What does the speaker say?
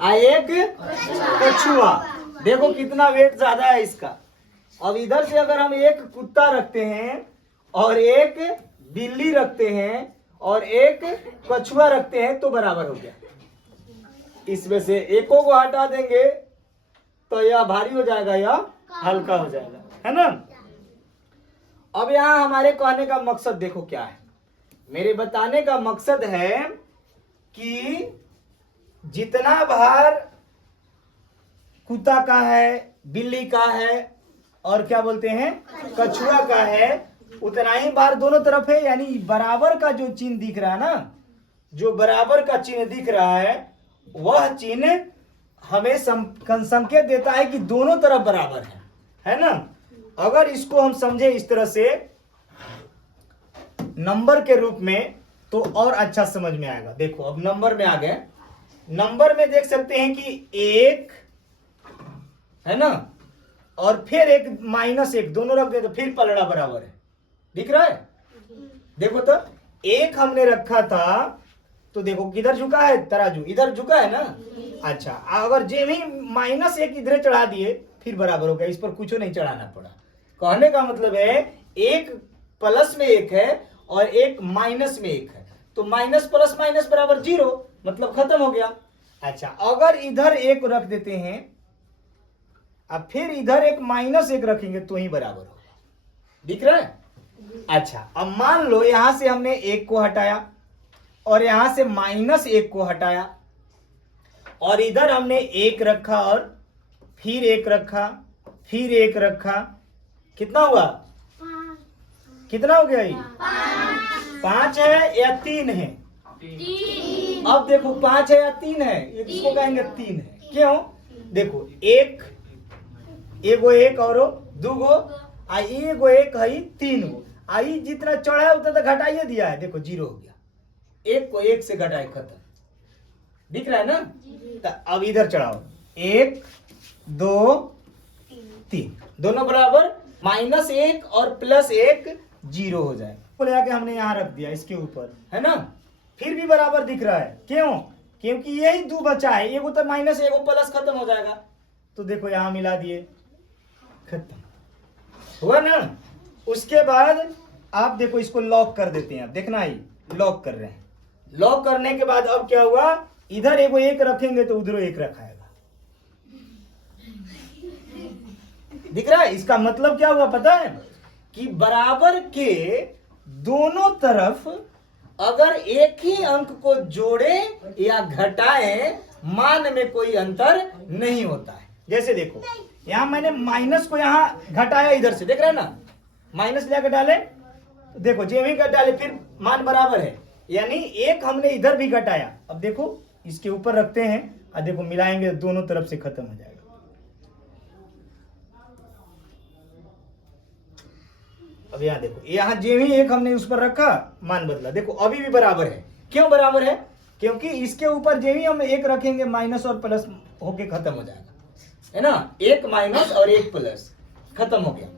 एक कछुआ। देखो कितना वेट ज्यादा है इसका। अब इधर से अगर हम एक कुत्ता रखते हैं और एक बिल्ली रखते हैं और एक कछुआ रखते हैं तो बराबर हो गया। इसमें से एकों को हटा देंगे तो यह भारी हो जाएगा, यह हल्का हो जाएगा, है ना। अब यहां हमारे कहने का मकसद देखो क्या है। मेरे बताने का मकसद है कि जितना भार कुत्ता का है, बिल्ली का है और क्या बोलते हैं कछुआ का है, उतना ही भार दोनों तरफ है। यानी बराबर का जो चिन्ह दिख रहा है ना, जो बराबर का चिन्ह दिख रहा है वह चिन्ह हमें संकेत देता है कि दोनों तरफ बराबर है ना। अगर इसको हम समझे इस तरह से नंबर के रूप में तो और अच्छा समझ में आएगा। देखो अब नंबर में आ गए। नंबर में देख सकते हैं कि एक है ना और फिर एक -1 दोनों रख दे तो फिर पलड़ा बराबर है, दिख रहा है। देखो तो एक हमने रखा था तो देखो किधर झुका है, तराजू इधर झुका है ना। अच्छा, अगर जे भी -1 इधर चढ़ा दिए फिर बराबर हो गया, इस पर कुछ नहीं चढ़ाना पड़ा। कहने का मतलब है एक प्लस में एक है और एक माइनस में एक है, तो माइनस प्लस माइनस बराबर 0, मतलब खत्म हो गया। अच्छा, अगर इधर एक रख देते हैं अब फिर इधर एक -1 रखेंगे तो ही बराबर होगा, दिख रहा है। अच्छा, अब मान लो यहां से हमने 1 को हटाया और यहां से -1 को हटाया और इधर हमने 1 रखा और फिर 1 रखा, फिर 1 रखा, कितना हुआ? कितना हो गया ये? 5 है या 3 है? 3। अब देखो 5 है या 3 है, ये किसको कहेंगे? 3 है। क्यों? देखो एगो एक और दूगो एगो एक है 3 गो आई, जितना चढ़ा है उतना तो घटाइए दिया है, देखो 0 हो गया। 1 को 1 से घटाए खत्म, दिख रहा है ना। तो अब इधर चढ़ाओ 1 2 3 दोनों बराबर, -1 और +1 0 हो जाए। तो लेके हमने यहाँ रख दिया इसके ऊपर, है ना। फिर भी बराबर दिख रहा है, क्यों? क्योंकि यही 2 बचा है, एगो तो माइनस एगो प्लस, खत्म हो जाएगा। तो देखो यहाँ मिला दिए, खत्म हुआ ना। उसके बाद आप देखो इसको लॉक कर देते हैं, देखना ही लॉक कर रहे हैं। लॉक करने के बाद अब क्या हुआ, इधर एगो 1 रखेंगे तो उधर 1 रखाएगा, दिख रहा है। इसका मतलब क्या हुआ पता है कि बराबर के दोनों तरफ अगर एक ही अंक को जोड़े या घटाए मान में कोई अंतर नहीं होता है। जैसे देखो यहां मैंने माइनस को यहां घटाया, इधर से देख रहे हैं ना, माइनस लेकर डाले, देखो जे भी घटा ले फिर मान बराबर है, यानी 1 हमने इधर भी घटाया। अब देखो इसके ऊपर रखते हैं और देखो मिलाएंगे दोनों तरफ से खत्म हो जाएगा। अब यहाँ देखो, यहाँ जे भी 1 हमने उस पर रखा मान बदला, देखो अभी भी बराबर है। क्यों बराबर है? क्योंकि इसके ऊपर जे भी हम 1 रखेंगे माइनस और प्लस होके खत्म हो जाएगा, है ना। 1 माइनस और 1 प्लस, खत्म हो गया।